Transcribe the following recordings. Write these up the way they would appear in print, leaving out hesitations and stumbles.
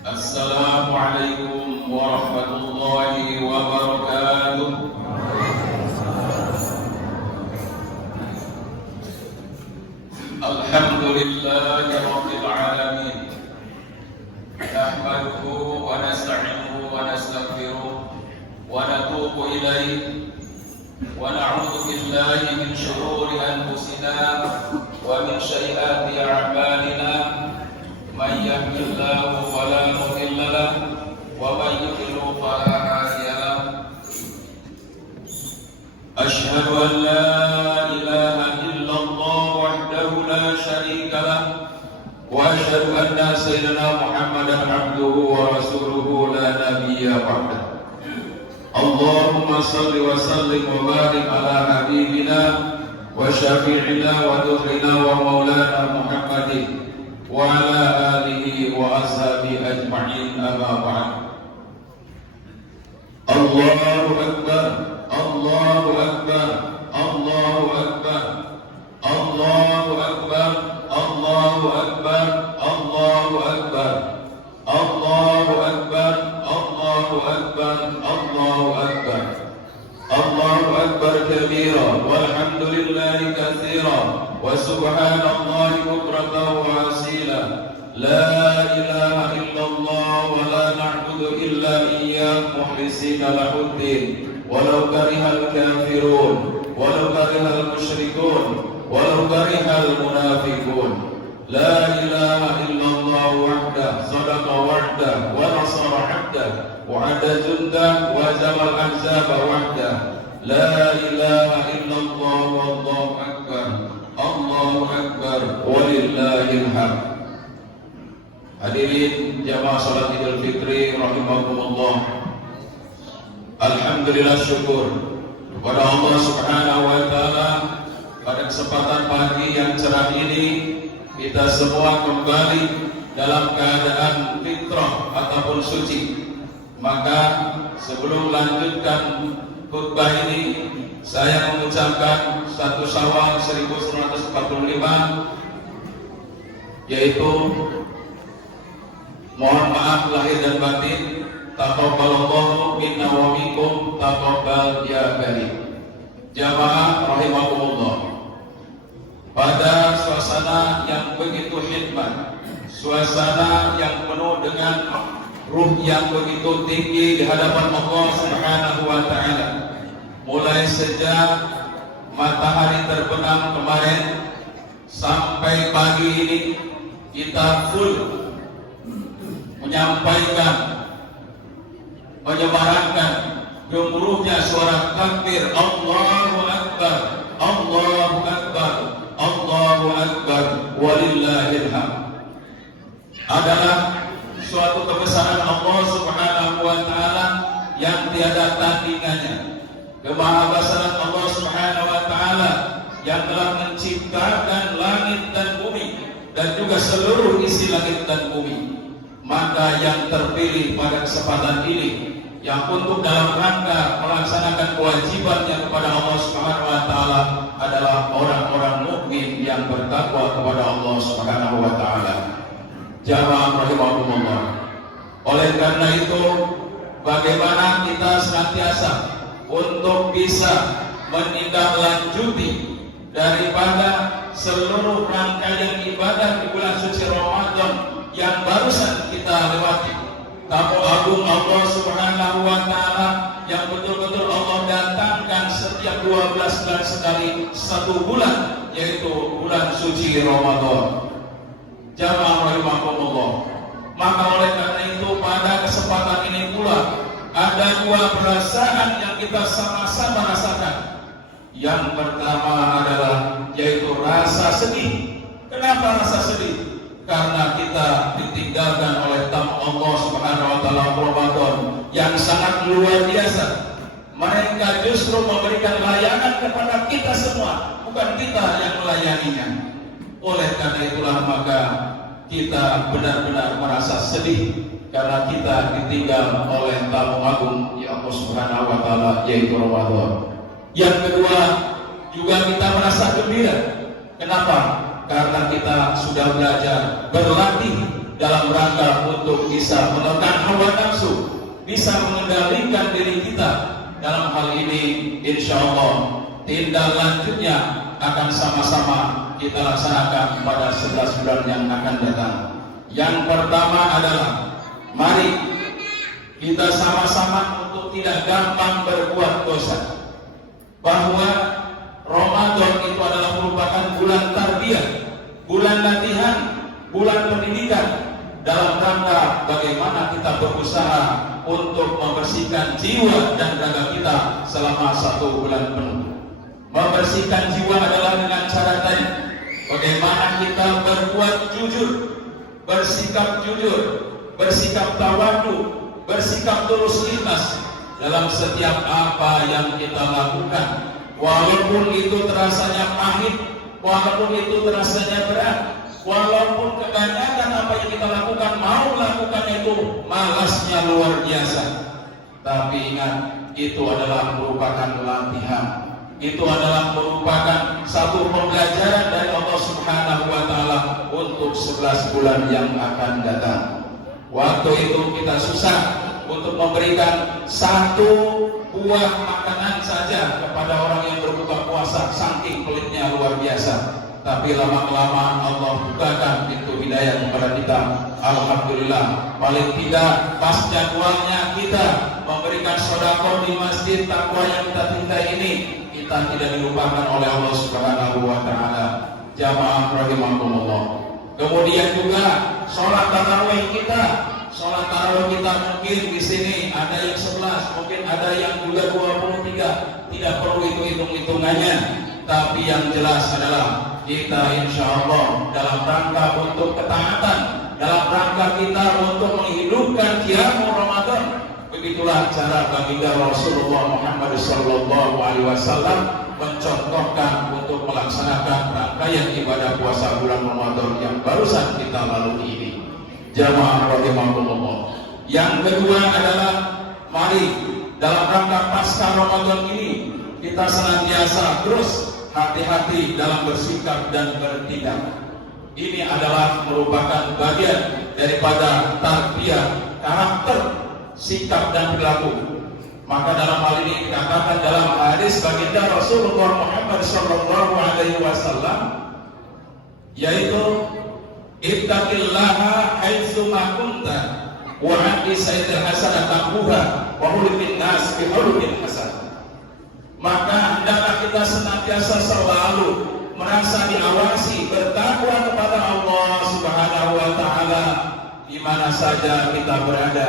Assalamualaikum warahmatullahi wabarakatuh. Alhamdulillahi rabbil alamin. Nahmaduhu wa nasta'inuhu wa nastaghfiruh wa natubu ilayhi wa na'udzu billahi min shururi anfusina wa min sayyiati a'malina. Man yahdihillahu fala mudilla lahu wa man yudlil fala hadiya lahu. Asyhadu an la ilaha illallah wahdahu la syarika lahu wa asyhadu anna sayyidina Muhammadan abduhu wa rasuluhu la nabiyya ba'dahu. Allahumma salli wa sallim wa barik ala habibina wa syafi'ina wa dhuhrina wa maulana Muhammadin wa ala alihi wa ashabihi ajma'in, amma ba'd. Allahu akbar, Allahu akbar, Allahu akbar, Allahu akbar, Allahu akbar, Allahu akbar, Allahu akbar, Allahu akbar, Allahu akbar. Allahu akbar kabira walhamdulillahi katsira wa subhanallahi bukratan wa asila. La ilaha illallah wa la na'budu illa iyyah mukhlisina lahuddin walau karihal kafirun walau karihal musyrikun walau karihal munafiqun. La ilaha illallah wahdah sadaqa wa'dah wa nasara 'abdah wa 'ada jundah wa zamal ahzaba wahdah. La ilaha illallah wallahu akbar, Allahu akbar walillahil hamd. Hadirin jamaah salat Idul Fitri rahimakumullah. Alhamdulillah, syukur kepada Allah Subhanahu wa taala pada kesempatan pagi yang cerah ini kita semua kembali dalam keadaan fitrah ataupun suci. Maka sebelum melanjutkan khutbah ini, saya mengucapkan 1 Syawal 1445, yaitu mohon maaf lahir dan batin. Taqabbalallahu minna wa minkum, taqabbal ya karim. Jamaah rahimakumullah. Pada suasana yang begitu hikmat, suasana yang penuh dengan ruh yang begitu tinggi di hadapan Allah Subhanahu wa taala. Mulai sejak matahari terbenam kemarin sampai pagi ini kita full menyampaikan, menyemarakan gemuruhnya suara takbir Allahu akbar, Allahu akbar, Allahu akbar walillahil hamd. Adalah suatu kebesaran Allah Subhanahu wa taala yang tiada tandingannya. Kemahabesaran Allah Subhanahu wa taala yang telah menciptakan langit dan bumi dan juga seluruh isi langit dan bumi. Maka yang terpilih pada kesempatan ini yang untuk dalam rangka melaksanakan kewajibannya kepada Allah Subhanahu wa taala adalah orang-orang mukmin yang bertakwa kepada Allah Subhanahu wa taala. Jamaah rahimakumullah. Oleh karena itu, bagaimana kita senantiasa untuk bisa menindaklanjuti daripada seluruh rangkaian ibadah di bulan suci Ramadan yang barusan kita lewati. Tamu agung Allah Subhanahu wa taala yang betul-betul Allah datangkan setiap 12 bulan sekali 1 bulan, yaitu bulan suci Ramadan. Jamaah rahimakumullah. Maka oleh karena itu pada kesempatan ini pula ada 2 perasaan yang kita sama-sama rasakan. Yang pertama adalah yaitu rasa sedih. Kenapa rasa sedih? Karena kita ditinggalkan oleh tamu Allah Subhanahu wa taala Ramadan yang sangat luar biasa. Mereka justru memberikan layanan kepada kita semua, bukan kita yang melayaninya. Oleh karena itulah maka kita benar-benar merasa sedih karena kita ditinggal oleh tamu agung ya Allah Subhanahu wa taala, yaitu Ramadan. Yang kedua, juga kita merasa gembira. Kenapa? Karena kita sudah belajar berlatih dalam rangka untuk bisa menekan hawa nafsu, bisa mengendalikan diri kita. Dalam hal ini insya Allah tindak lanjutnya akan sama-sama kita laksanakan pada 11 bulan yang akan datang. Yang pertama adalah mari kita sama-sama untuk tidak gampang berbuat dosa, bahwa Ramadan itu adalah merupakan bulan tarbiyah, bulan latihan, bulan pendidikan, dalam rangka bagaimana kita berusaha untuk membersihkan jiwa dan raga kita selama 1 bulan penuh. Membersihkan jiwa adalah dengan cara tadi, bagaimana kita berbuat jujur, bersikap jujur, bersikap tawadu, bersikap tulus ikhlas dalam setiap apa yang kita lakukan. Walaupun itu terasanya pahit, walaupun itu terasanya berat, walaupun kebanyakan apa yang kita lakukan, mau lakukan itu malasnya luar biasa. Tapi ingat, itu adalah merupakan latihan. Itu adalah merupakan satu pembelajaran dari Allah Subhanahu wa Ta'ala untuk 11 bulan yang akan datang. Waktu itu kita susah untuk memberikan 1 buah makanan saja kepada orang yang berbuka puasa, saking pelitnya luar biasa. Tapi lama-kelamaan Allah bukakan pintu hidayah kepada kita. Alhamdulillah, paling tidak pas jadwalnya kita memberikan sedekah di masjid takwa yang kita cintai ini, kita tidak dilupakan oleh Allah Subhanahu wa Ta'ala. Jamaah rahimakumullah. Kemudian juga sholat tarawih kita. Sholat tarawih kita mungkin di sini ada yang 11, mungkin ada yang juga 23. Tidak perlu hitung-hitungannya. Tapi yang jelas adalah kita insya Allah dalam rangka untuk ketaatan, dalam rangka kita untuk menghidupkan qiyamul Ramadan. Begitulah cara baginda Rasulullah Muhammad SAW mencontohkan untuk melaksanakan rangkaian ibadah puasa bulan Ramadan yang barusan kita lalui ini. Jamaah rahimakumullah. Yang kedua adalah mari dalam rangka pasca Ramadan ini kita senantiasa terus hati-hati dalam bersikap dan bertindak. Ini adalah merupakan bagian daripada tarbiyah karakter, sikap dan perilaku. Maka dalam hal ini dikatakan dalam hadis baginda Rasulullah Muhammad SAW, yaitu ittaqillaha haitsu ma kunta wa ati sayyidil hasanata taquha wa hulil nas bi hulil hasan. Maka hendaklah kita senantiasa selalu merasa diawasi, bertakwa kepada Allah Subhanahu wa Ta'ala di mana saja kita berada.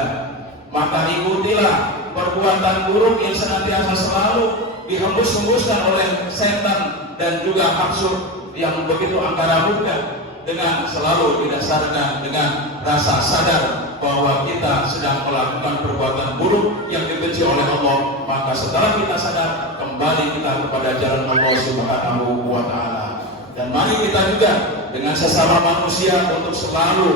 Maka ikutilah perbuatan buruk yang senantiasa selalu dihembus-hembuskan oleh setan dan juga maksud yang begitu angkara murka, dengan selalu didasarkan dengan rasa sadar bahwa kita sedang melakukan perbuatan buruk yang dibenci oleh Allah. Maka setelah kita sadar, kembali kita kepada jalan Allah Subhanahu wa Ta'ala. Dan mari kita juga dengan sesama manusia untuk selalu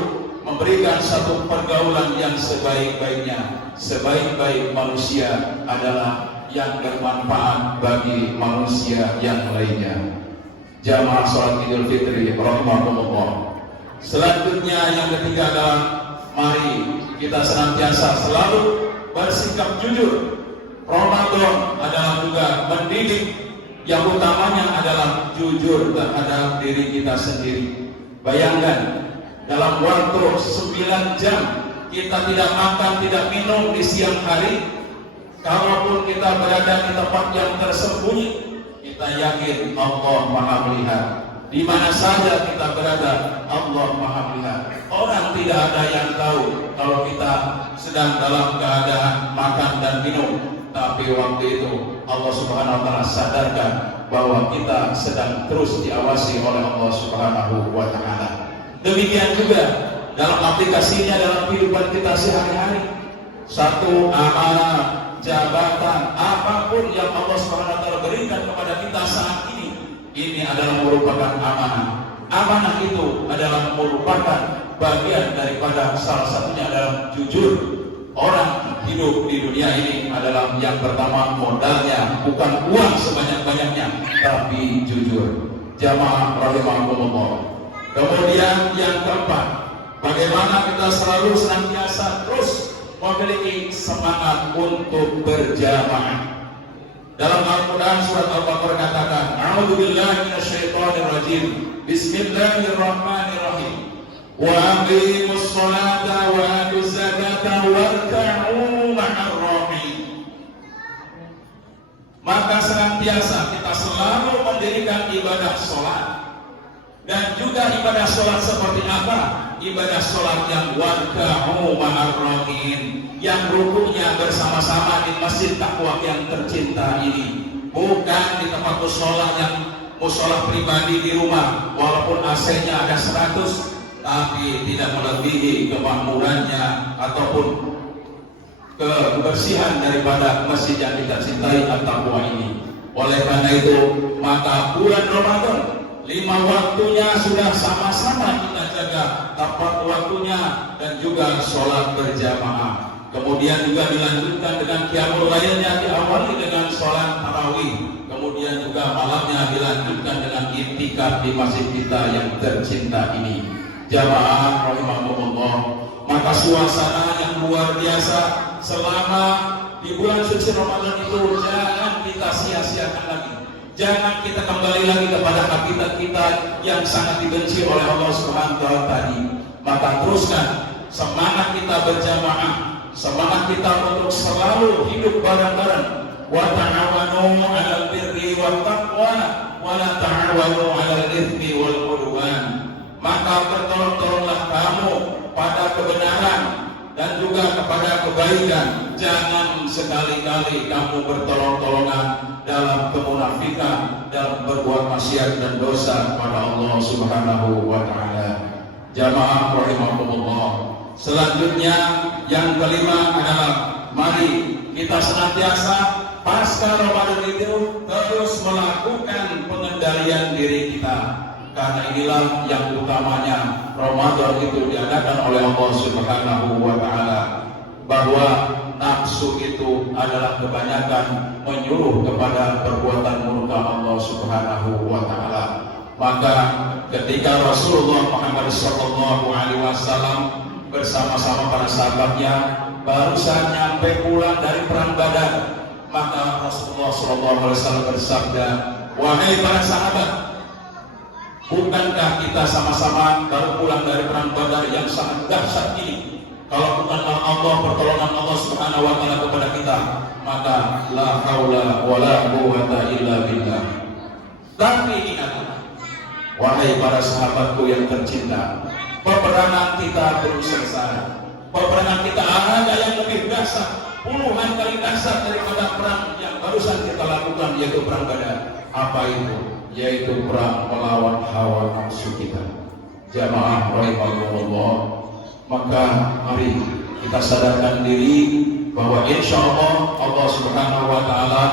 memberikan satu pergaulan yang sebaik-baiknya. Sebaik-baik manusia adalah yang bermanfaat bagi manusia yang lainnya. Jamaah sholat Idul Fitri rahimahumullah. Selanjutnya yang ketiga adalah mari kita senantiasa selalu bersikap jujur. Ramadan adalah juga mendidik, yang utamanya adalah jujur terhadap diri kita sendiri. Bayangkan dalam waktu 9 jam kita tidak makan, tidak minum di siang hari. Kalaupun kita berada di tempat yang tersembunyi, kita yakin Allah Maha melihat. Di mana saja kita berada, Allah Maha melihat. Orang tidak ada yang tahu kalau kita sedang dalam keadaan makan dan minum. Tapi waktu itu Allah Subhanahu wa Ta'ala sadarkan bahwa kita sedang terus diawasi oleh Allah Subhanahu wa Ta'ala. Demikian juga dalam aplikasinya dalam kehidupan kita sehari-hari. Satu amanah, jabatan, apapun yang Allah Subhanahu wa Ta'ala berikan kepada kita saat ini adalah merupakan amanah. Amanah itu adalah merupakan bagian daripada salah satunya adalah jujur. Orang hidup di dunia ini adalah yang pertama modalnya bukan uang sebanyak-banyaknya, tapi jujur. Jamaah rahimakumullah. Kemudian yang keempat, Bagaimana kita selalu senantiasa terus memiliki semangat untuk berjamaah. Dalam Al-Quran surat Al-Baqarah katakan, A'udzubillahi minasyaitonirrajim. Bismillahirrahmanirrahim. Wa aqimus sholata wa atuz zakata warka'u ma'ar raki'in. Maka senantiasa kita selalu mendirikan ibadah sholat. Dan juga ibadah sholat seperti apa? Ibadah sholat yang warka'u ma'ar raki'in, yang rukunya bersama-sama di masjid takwa yang tercinta ini. Bukan di tempat musola yang musola pribadi di rumah, walaupun AC-nya ada 100, tapi tidak melebihi kemakmurannya ataupun kebersihan daripada masjid yang kita cintai at-taqwa ini. Oleh karena itu, maka bulan Ramadan 5 waktunya sudah sama-sama kita jaga, tepat waktunya dan juga sholat berjamaah. Kemudian juga dilanjutkan dengan qiyamul lailnya, diawali dengan sholat tarawih. Kemudian juga malamnya dilanjutkan dengan i'tikaf di masjid kita yang tercinta ini. Jamaah rahimakumullah, maka suasana yang luar biasa selama di bulan suci Ramadan itu jangan kita sia-siakan lagi. Jangan kita kembali lagi kepada habitat kita yang sangat dibenci oleh Allah Subhanahu wa taala tadi. Maka teruskan semangat kita berjamaah, semangat kita untuk selalu hidup bareng-bareng. Wa ta'awanu 'alal birri wat taqwa wa la ta'awanu 'alal itsmi wal 'udwan. Maka bertolong-tolonglah kamu pada kebenaran dan juga kepada kebaikan. Jangan sekali-kali kamu bertolong-tolongan dalam kemunafikan, dalam berbuat maksiat dan dosa kepada Allah Subhanahu wa taala. Jamaah rahimakumullah. Selanjutnya yang kelima adalah mari kita senantiasa pasca Ramadan itu terus melakukan pengendalian diri kita. Karena inilah yang utamanya Ramadan itu diadakan oleh Allah Subhanahu wa taala, bahwa nafsu itu adalah kebanyakan menyuruh kepada perbuatan murka Allah Subhanahu wa taala. Maka ketika Rasulullah Muhammad SAW bersama-sama para sahabatnya barusan nyampe pulang dari perang Badar, maka Rasulullah SAW bersabda, "Wahai para sahabat, bukankah kita sama-sama baru pulang dari perang Badar yang sangat dahsyat ini? Kalau bukan Allah, pertolongan Allah Subhanahu wa taala kepada kita, maka la haula wala quwwata illa billah." Tapi ingatlah, wahai para sahabatku yang tercinta, peperangan kita belum selesai. Peperangan kita ada yang lebih dahsyat, puluhan kali dahsyat daripada perang yang barusan kita lakukan, yaitu perang Badar. Apa itu? Yaitu perang melawan hawa nafsu kita. Jamaah rahimakumullah, maka mari kita sadarkan diri bahwa insya Allah Allah Subhanahu wa taala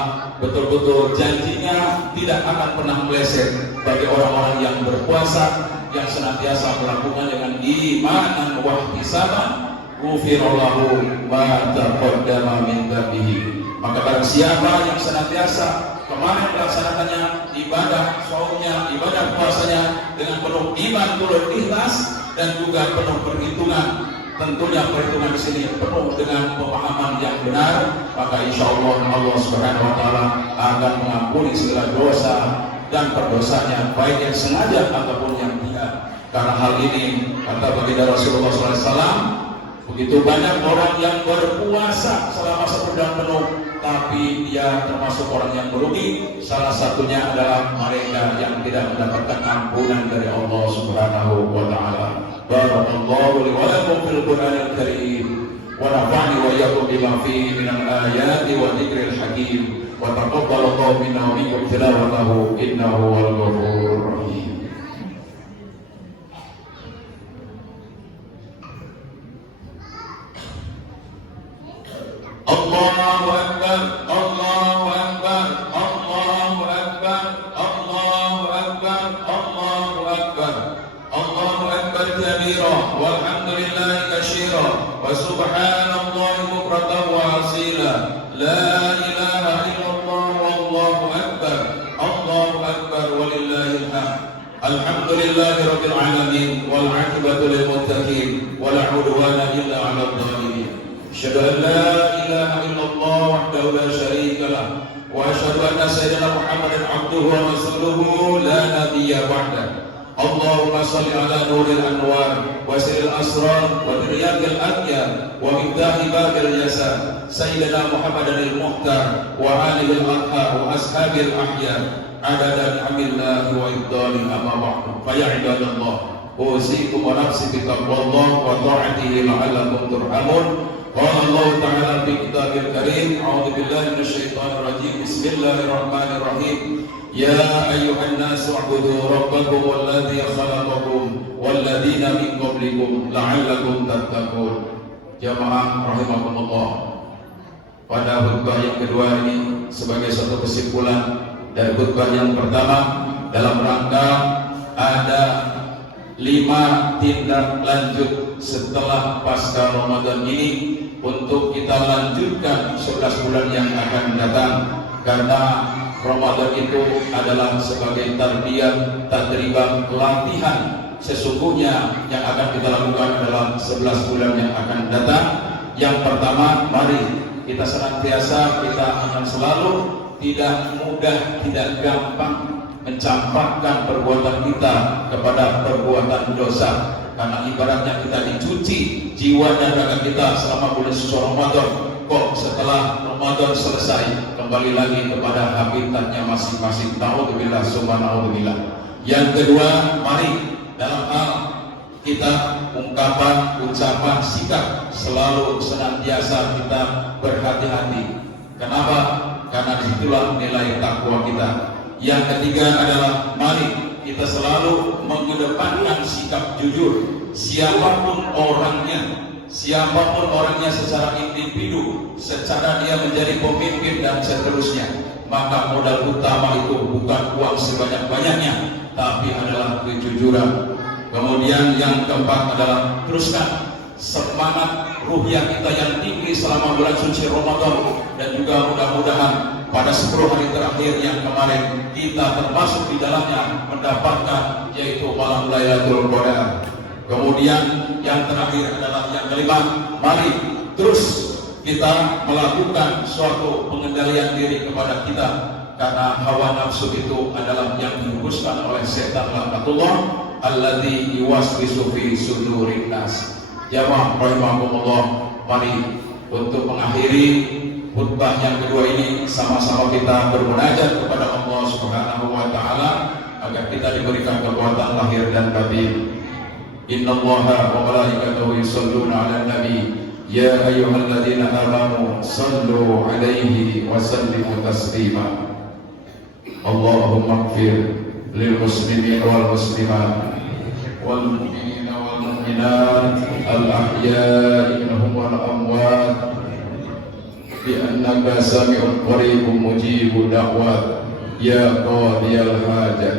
betul-betul janjinya tidak akan pernah meleset bagi orang-orang yang berpuasa, yang senantiasa melakukan dengan imanan wa ihtisaban, ghufirallahu ma taqaddama min dhanbihi. Maka barang siapa yang senantiasa kemarin melaksanakannya ibadah saumnya, ibadah puasanya dengan penuh iman, tulus ikhlas dan juga penuh perhitungan. Tentunya perhitungan di sini penuh dengan pemahaman yang benar, maka insya Allah Allah Subhanahu wa taala akan mengampuni segala dosa dan perdosanya, baik yang sengaja ataupun yang tidak. Karena hal ini kata baginda Rasulullah SAW, begitu banyak orang yang berpuasa selama 1 bulan penuh, tapi dia termasuk orang yang merugi. Salah satunya adalah mereka yang tidak mendapatkan ampunan dari Allah Subhanahu wa taala. Barakallahu li wa lakum fil Qur'anil Karim wa nafa'ani wa iyyakum bima fihi minal ayati wa dzikril hakim wa taqabbalallahu minna wa minkum tilawatahu innahu wal ghafurur rahim. Allahu akbar, Allahu akbar, Allahu akbar, Allahu akbar, Allahu akbar, Allahu akbar kabira, walhamdulillahi katsira, wa subhanallahi bukratan wa asila, la ilaha illallah wallahu akbar, Allahu akbar walillahil hamd. Alhamdulillahi rabbil alamin wal 'aqibatu lil muttaqin wa la 'udwana illa 'alal zalimin. Asyhadu an la ilaha illallah wahdahu la syarika lah wa asyhadu anna sayyidina Muhammadan 'abduhu wa rasuluhu la nabiyya ba'da. Allahumma salli ala nuril anwar wa sirril asrar wa diryadil adyar wa miftahi babil yasar sayyidina Muhammadan al-muhtar wa alihi al-athhar wa ashabil ahyar adada ni'amillahi wa ibdalil amma ba'du. Fa ya ibadallah usikum wa nafsi bi taqwallah wa ta'atihi la'allakum turhamun. Qala Allah ta'ala fi kitabil karim, a'udzu billahi minasyaitonir rajim. Bismillahirrahmanirrahim. Ya ayyuhan nasu u'budu rabbakum alladzi khalaqakum walladzina min qablikum la'allakum tattaqun. Jamaah rahimakumullah. Pada khutbah yang kedua ini sebagai suatu kesimpulan dari khutbah yang pertama dalam rangka ada 5 tindak lanjut setelah pasca Ramadan ini untuk kita lanjutkan 11 bulan yang akan datang, karena Ramadan itu adalah sebagai tarbiyah, tadribah, latihan sesungguhnya yang akan kita lakukan dalam 11 bulan yang akan datang. Yang pertama, mari kita senantiasa, kita akan selalu tidak mudah, tidak gampang mencampakkan perbuatan kita kepada perbuatan dosa, karena ibaratnya kita dicuci jiwa dan raga kita selama bulan suci Ramadan. Kok setelah Ramadan selesai kembali lagi kepada habitatnya masing-masing. Naudzubillah summa naudzubillah. Yang kedua, mari dalam hal kita ungkapan, ucapan, sikap selalu senantiasa kita berhati-hati. Kenapa? Karena disitulah nilai takwa kita. Yang ketiga adalah mari kita selalu mengedepankan sikap jujur. Siapapun orangnya secara individu, secara dia menjadi pemimpin dan seterusnya, maka modal utama itu bukan uang sebanyak-banyaknya, tapi adalah kejujuran. Kemudian yang keempat adalah teruskan semangat ruhiyah kita yang tinggi selama bulan suci Ramadan, dan juga mudah-mudahan pada 10 hari terakhir yang kemarin kita termasuk di dalamnya mendapatkan yaitu malam Lailatul Qadar. Kemudian yang terakhir adalah yang kelima, mari terus kita melakukan suatu pengendalian diri kepada kita, karena hawa nafsu itu adalah yang dihembuskan oleh setan laknatullah alladzi yuwaswisu fi sudurin nas. Jamaah rahimakumullah, mari untuk mengakhiri khutbah yang kedua ini sama-sama kita bermunajat kepada Allah Subhanahu wa taala agar kita diberikan kekuatan lahir dan batin. Innallaha wa malaikatahu yusholluna 'alan nabi ya ayyuhalladzina amanu shallu 'alaihi wa sallimu taslima. Allahumma ighfir lil muslimin wal muslimat wal mu'minina wal mu'minat al ahya'i minhum wal amwat bi annaka sami'un qaribun mujibud da'wat ya qadiyal hajat.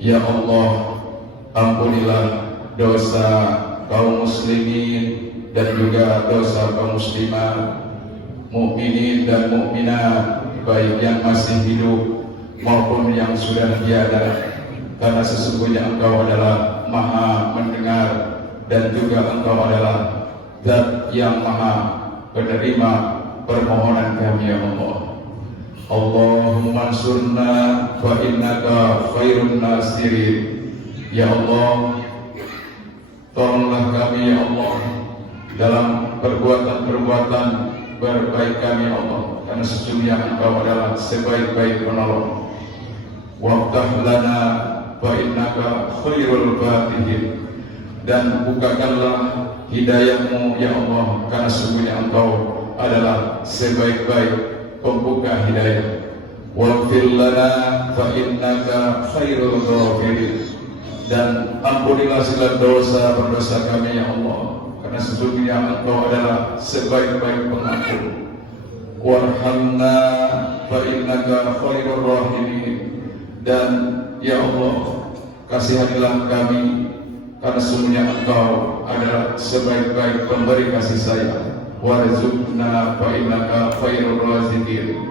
Ya Allah, ampunilah dosa kaum muslimin dan juga dosa kaum muslimat, mukminin dan mukminat, baik yang masih hidup maupun yang sudah tiada, karena sesungguhnya Engkau adalah Maha mendengar dan juga Engkau adalah Zat yang Maha penerima permohonan kami. Ya Allah, Allahumma ansurna fa innaka khairun nasirin. Ya Allah, tolonglah kami ya Allah dalam perbuatan-perbuatan berbaik kami ya Allah, karena sesungguhnya Engkau adalah sebaik-baik penolong. Waftah lana fa innaka khairul fatihin, dan bukakanlah hidayah-Mu ya Allah, karena sesungguhnya Engkau adalah sebaik-baik pembuka hidayah. Waghfir lana fa innaka khairul ghafirin, dan ampunilah segala dosa-dosa kami ya Allah, karena sesungguhnya Engkau adalah sebaik-baik pengampun. Warhamna fa innaka khairur rahimin, dan ya Allah, kasihanilah kami karena sesungguhnya Engkau adalah sebaik-baik pemberi kasih sayang. Warzuqna fa innaka khairur raziqin,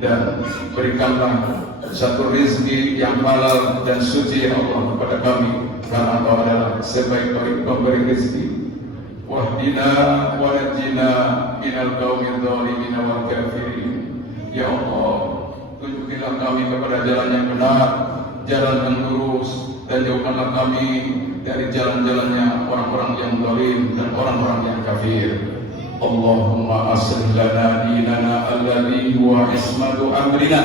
dan berikanlah satu rezeki yang halal dan suci ya Allah kepada kami, karena Engkau adalah sebaik-baik pemberi rezeki. Wahdina wa najjina minal qaumidz zalimin wal kafirin. Ya Allah, tunjukilah kami kepada jalan yang benar, jalan yang lurus, dan jauhkanlah kami dari jalan-jalannya orang-orang yang zalim dan orang-orang yang kafir. Allahumma aslih lana dinana alladhi huwa ismatu amrina.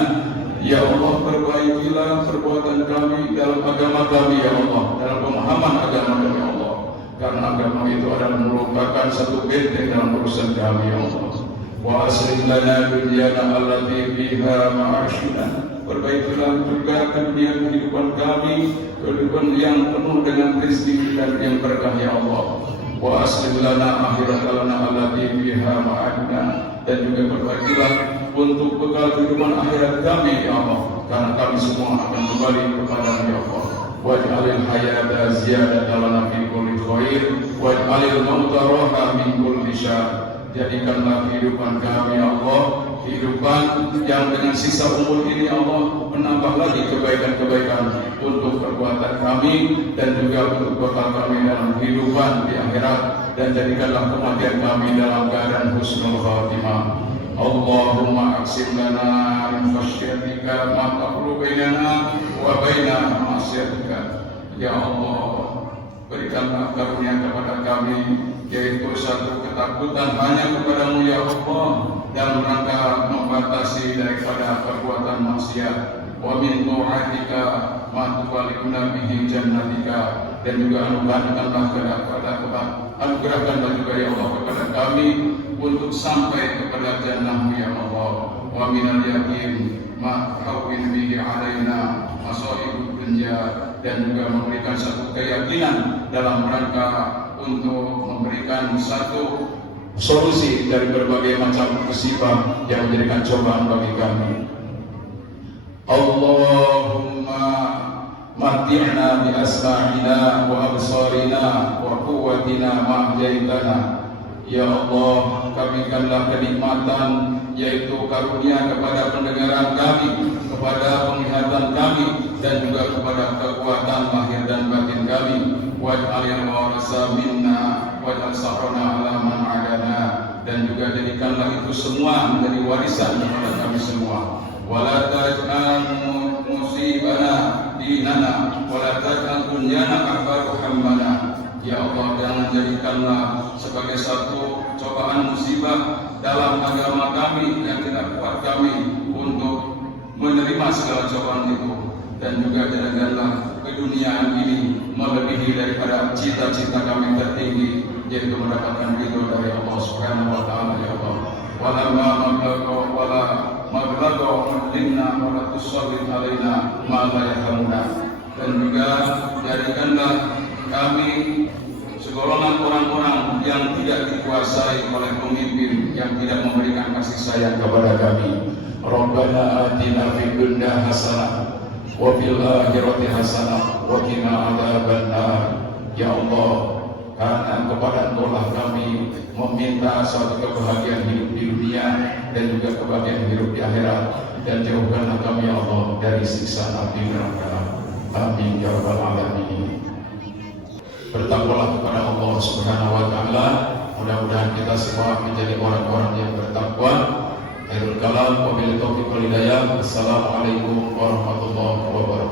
Ya Allah, perbaikilah perbuatan kami dalam agama kami ya Allah, dalam pemahaman agama kami ya Allah, karena agama itu adalah merupakan satu benteng dalam urusan kami ya Allah. Wa aslih lana dunyana allati fiha ma'ashuna. Perbaikilah juga dunia kehidupan kami, kehidupan yang penuh dengan rezeki dan yang berkah ya Allah. Wa aslih lana akhiratana allati fiha ma'adna. Dan juga perbaikilah untuk bekal kehidupan akhirat kami ya Allah, karena kami semua akan kembali kepada ya Allah. Waj'alil hayata ziyadatan lana fi kulli khair waj'alil mauta raha min kulli syarr. Jadikanlah kehidupan kami ya Allah kehidupan yang dengan sisa umur ini ya Allah menambah lagi kebaikan-kebaikan untuk perbuatan kami dan juga untuk bekal kami dalam kehidupan di akhirat, dan jadikanlah kematian kami dalam keadaan husnul khatimah. Allahumma aqsim lana min khasyatika ma taqulu bainana wa baina ma'siyatika. Ya Allah, berikanlah karunia kepada kami, yaitu satu ketakutan hanya kepadamu ya Allah, dalam rangka membatasi daripada perbuatan maksiat. Wa min ta'atika ma tuballighuna bihi jannatika. Dan juga anugerahkanlah juga ya Allah kepada kami untuk sampai kepada jannah-Mu ya Allah. Wa minal yaqin ma hawwin bihi alaina masaibud dunya. Dan juga memberikan satu keyakinan dalam rangka untuk memberikan satu solusi dari berbagai macam musibah yang menjadikan cobaan bagi kami. Allahumma mati'na bi asma'ina wa absarina wa quwwatina ma ahyaitana. Ya Allah, berikanlah kenikmatan, yaitu karunia kepada pendengaran kami, kepada penglihatan kami, dan juga kepada kekuatan lahir dan batin kami. Waj'al warasa minna waj'al sahrana ala man adana. Dan juga jadikanlah itu semua menjadi warisan kepada kami semua. Wala taj'al musibana dinana wala taj'al dunyana akbar hammana. Ya Allah, jangan jadikanlah sebagai satu cobaan musibah dalam agama kami yang tidak kuat kami untuk menerima segala cobaan itu. Dan juga jadikanlah keduniaan ini melebihi daripada cita-cita kami tertinggi, yaitu mendapatkan ridho dari Allah Subhanahu wa taala ya Allah. Walamma mablagha wala mablagha minna wala tusallit alaina ma la yarhamuna. Dan juga jadikanlah kami segolongan orang-orang yang tidak dikuasai oleh pemimpin yang tidak memberikan kasih sayang kepada kami. Rabbana atina fid dunya hasanah wa fil akhirati hasanah wa qina adzabannar. Ya Allah, karena kepada Engkau kami meminta suatu kebahagiaan hidup di dunia dan juga kebahagiaan hidup di akhirat, dan jauhkanlah kami ya Allah dari siksa api neraka. Amin ya rabbal alamin. Bertakwalah kepada Allah Subhanahu wa taala. Mudah-mudahan kita semua menjadi orang-orang yang bertakwa. Khairul kalam wa bil taufiq wal hidayah. Assalamualaikum warahmatullahi wabarakatuh.